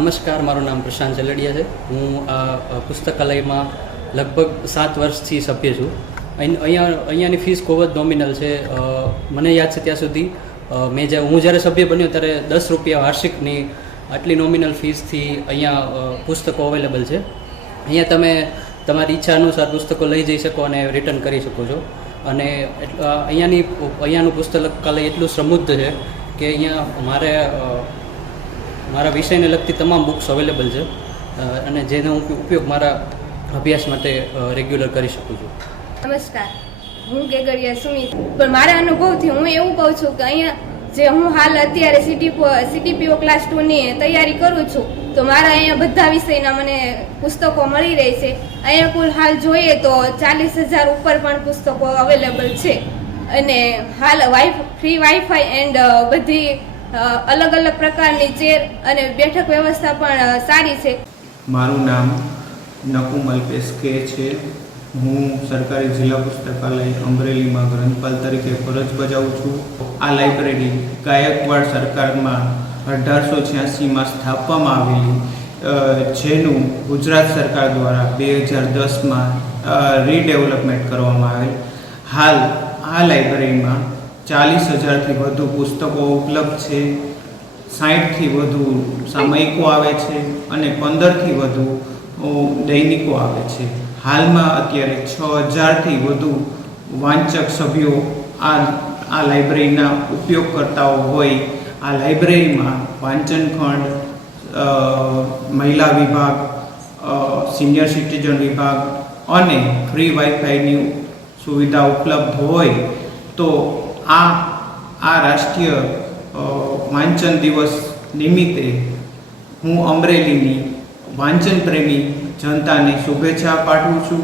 નમસ્કાર, મારું નામ પ્રશાંત ચલડિયા છે. હું આ પુસ્તકાલયમાં લગભગ 7 વર્ષથી સભ્ય છું. અહીંયાની ફીસ ખૂબ જ નોમિનલ છે. મને યાદ છે ત્યાં સુધી હું જ્યારે સભ્ય બન્યો ત્યારે 10 રૂપિયા વાર્ષિકની આટલી નોમિનલ ફીસથી અહીંયા પુસ્તકો અવેલેબલ છે. અહીંયા તમે તમારી ઈચ્છા અનુસાર પુસ્તકો લઈ જઈ શકો અને રિટર્ન કરી શકો છો. અને અહીંયાનું પુસ્તકાલય એટલું સમૃદ્ધ છે કે અહીંયા મારા વિષયને લગતી તમામ બુક્સ અવેલેબલ છે અને જેનો ઉપયોગ મારા અભ્યાસ માટે રેગ્યુલર કરી શકું છું. નમસ્કાર, હું કેગડિયા સુમિત. પણ મારા અનુભવથી હું એવું કહું છું કે અહીંયા જે હું હાલ અત્યારે સીટીપીઓ ક્લાસ 2ની તૈયારી કરું છું, તો મારા અહીંયા બધા વિષયના મને પુસ્તકો મળી રહે છે. અહીંયા કુલ હાલ જોઈએ તો 40,000 ઉપર પણ પુસ્તકો અવેલેબલ છે અને હાલ ફ્રી વાઈફાઈ એન્ડ બધી અલગ અલગ પ્રકારની ચેર અને બેઠક વ્યવસ્થા પણ સારી છે. મારું નામ નકુમ અલ્પેશ કે છે. હું સરકારી જિલ્લા પુસ્તકાલય અમરેલીમાં ગ્રંથપાલ તરીકે ફરજ બજાવું છું. આ લાઇબ્રેરી ગાયકવાડ સરકારમાં 1886માં સ્થાપવામાં આવેલી, જેનું ગુજરાત સરકાર દ્વારા 2010માં રીડેવલપમેન્ટ કરવામાં આવેલ. હાલ આ લાઇબ્રેરીમાં 40,000થી વધુ પુસ્તકો ઉપલબ્ધ છે. 60થી વધુ સામયિકો આવે છે અને 15થી વધુ દૈનિકો આવે છે. હાલમાં અત્યારે 6,000થી વધુ વાંચક સભ્યો આ લાઇબ્રેરીના ઉપયોગકર્તાઓ હોય. આ લાઇબ્રેરીમાં વાંચન ખંડ, મહિલા વિભાગ, સિનિયર સિટીઝન વિભાગ અને ફ્રી વાઈફાઈની સુવિધા ઉપલબ્ધ હોય. તો આ રાષ્ટ્રીય વાંચન દિવસ નિમિત્તે હું અમરેલીની વાંચન પ્રેમી જનતાને શુભેચ્છા પાઠવું છું.